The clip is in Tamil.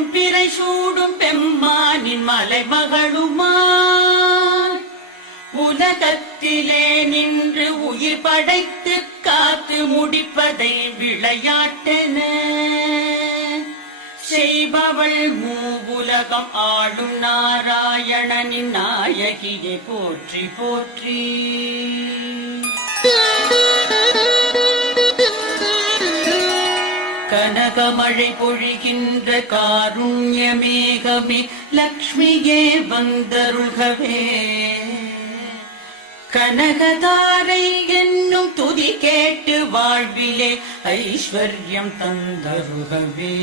வாழும் பிறை சூடும் பெம்மானின் மலைமகளுமாய் உலகத்திலே நின்று உயிர் படைத்து காத்து முடிப்பதை விளையாட்டென செய்பவள் மூவுலகம் ஆளும் நாராயணனின் நாயகியை போற்றி போற்றி. கனகமழை பொழிகின்ற காருண்யமேகமே லக்ஷ்மியே வந்தருள்கவே. கனகதாரை என்னும் துதி கேட்டு வாழ்விலே ஐஸ்வர்யம் தந்தருகவே.